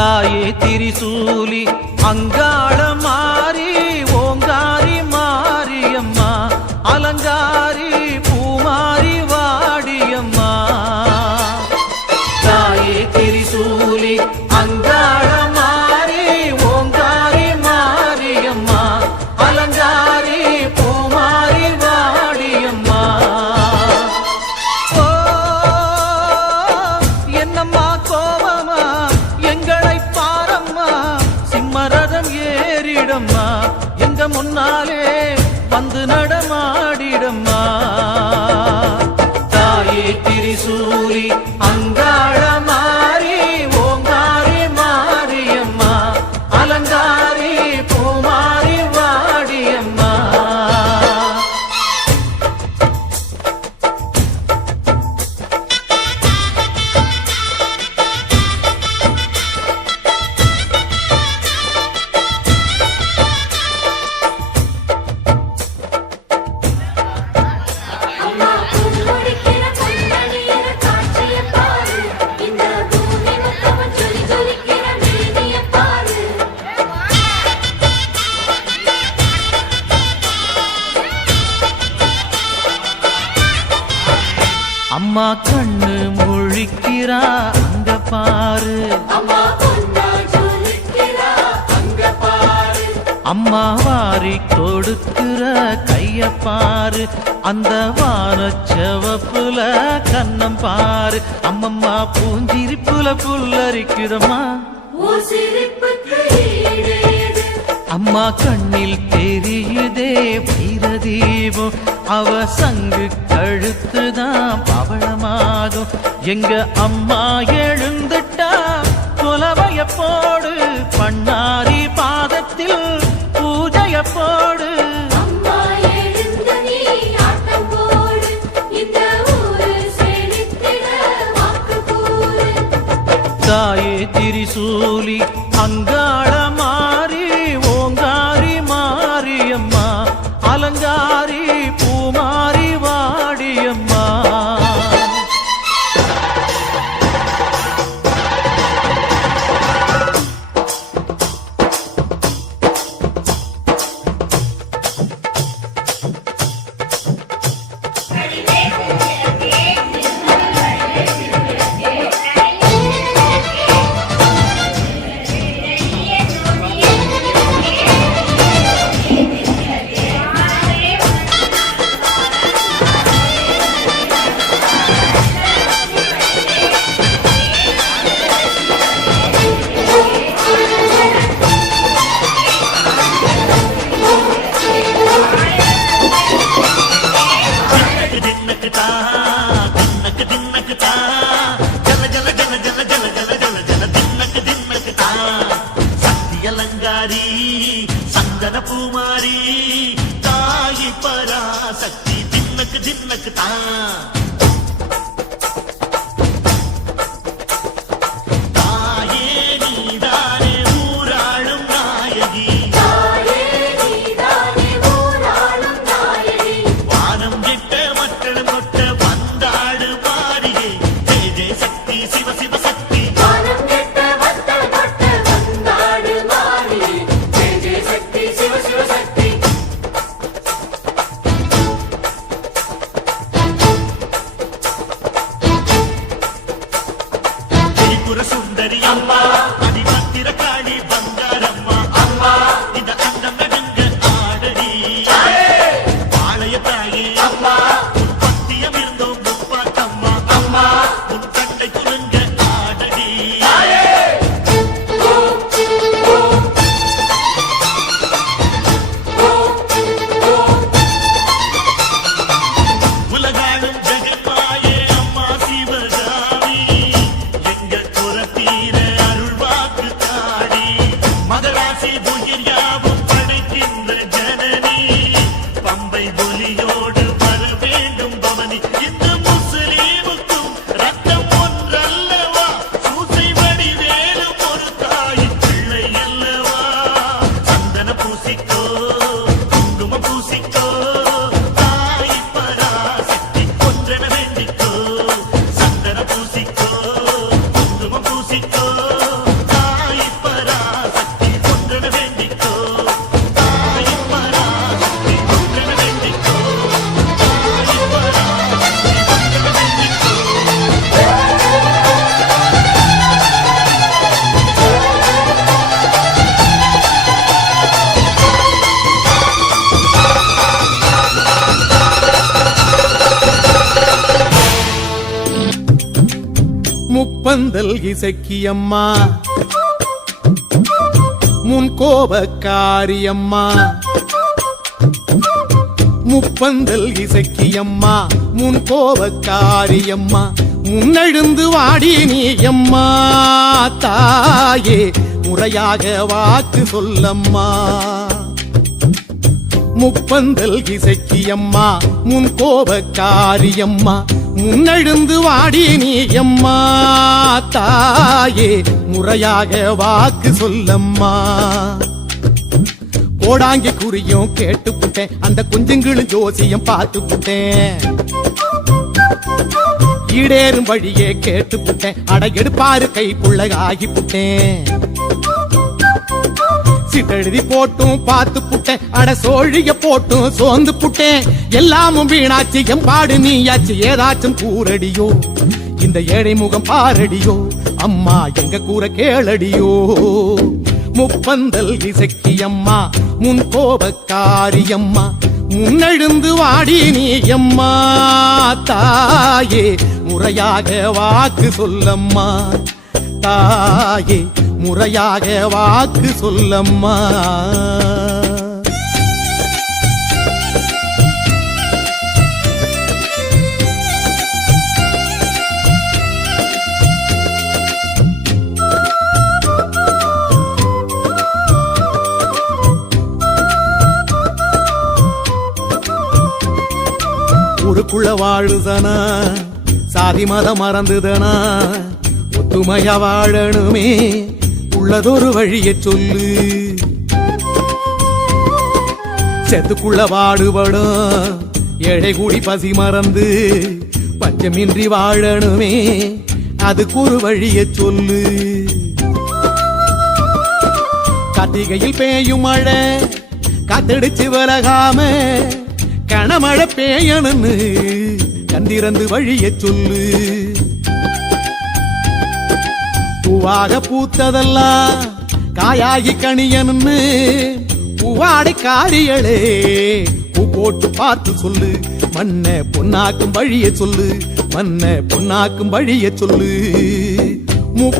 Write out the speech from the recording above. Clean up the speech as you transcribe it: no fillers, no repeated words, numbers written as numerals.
தாயே திரிசூலி அங்காள மாறி ஓங்காரி மாரியம்மா அலங்காரி பூமாரி வாடியம்மா. தாயே திரிசூலி அங்காள மாறி ஓங்காரி மாரியம்மா அலங்காரி பூமாரி வாடியம்மா. ஓ என்னம்மா கோபமா எங்களை பாரம்மா, சிம்மரதம் ஏறிடம்மா, எங்க முன்னாலே வந்து நடமாடிடம்மா. தாயே திரிசூலி அங்காள மாறி ஓங்காரி மாரியம்மா அலங்காரி பூமாரி வாடியம்மா. அம்மா கண்ணு முழிக்கிறா அங்க பாரு, அம்மா வாரி கொடுக்கிற கைய பாரு, அந்த வானச்சவப்புல கண்ணம் பாரு. அம்மம்மா பூஞ்சிரிப்புல புல்லரிக்குதம்மா, அம்மா கண்ணில் தெரியுதே வைரதீபம், அவ சங்கு கழுத்துதான் பவளமாகும். எங்க அம்மா எழுந்துட்டா கொலவைய போடு, பண்ணாரி பாதத்தில் பூஜைய போடு. தாயே திரிசூலி அங்காள மாறி ஓங்காரி மாரியம்மா அலங்காரி பூமாரி வாடியம்மா. சந்தன பூமாரி தாயி பராசக்தி தின்னக்கு தின்னக்கு தான். தாயே நீதானே ஊராளும் நாயகி, வானம் கிட்ட மக்கள் கொட்ட வந்தாடு பாடியே ஜெய ஜெய சக்தி சிவ சிவ சக்தி. முப்பந்தல் இசக்கியம்மா முன் கோபக்காரியம்மா முப்பந்தல் இசக்கியம்மா முன் கோபக்காரியம்மா முன்னெழுந்து வாடி நீ அம்மா தாயே முறையாக வாக்கு சொல்லம்மா முப்பந்தல் இசக்கியம்மா முன் கோபக்காரியம்மா முன்னெழுந்து வாடி நீ அம்மா தாயே முறையாக வாக்கு சொல்லம்மா கோடாங்கி குறியும் கேட்டு புட்டேன் அந்த குஞ்சுங்களும் ஜோசியம் பார்த்து புட்டேன் ஈடேறும் வழியே கேட்டு புட்டேன் அட எடுப்பாரு கைக்குள்ள ஆகி புட்டேன் சிட்டெழுதி போட்டும் பார்த்து புட்டேன் அட சோழிய போட்டும் சோர்ந்து புட்டேன் எல்லாமும் வீணாச்சு எம்பாடு நீயாச்சு ஏதாச்சும் கூறடியோ இந்த ஏழை முகம் பாரடியோ அம்மா எங்க கூற கேளடியோ முப்பந்தல் இசக்கியம்மா முன் கோபக்காரியம்மா முன்னெழுந்து வாடி நீ அம்மா தாயே முறையாக வாக்கு சொல்லம்மா தாயே முறையாக வாக்கு சொல்லம்மா ஊருக்குள்ள வாழுதனா சாதி மதம் மறந்துதனா ஒத்துமையா வாழணுமே உள்ளதொரு வழியை சொல்லு செத்துக்குள்ள பாடுபடும் ஏழை கூடி பசி மறந்து பஞ்சமின்றி வாழணுமே அதுக்கு ஒரு வழியை சொல்லு கார்த்திகையில் பேயும் மழை காத்தடிச்சு விலகாம கனமழை பேயணுன்னு கண்டிரந்து வழியை சொல்லு பூவாக பூத்ததெல்லாம் காயாகி கணியன்னு பூவாடை காரியளே பூ போட்டு பார்த்து சொல்லு மண்ண பொன்னாக்கும் வழியை சொல்லு மண்ண பொன்னாக்கும் வழியை சொல்லு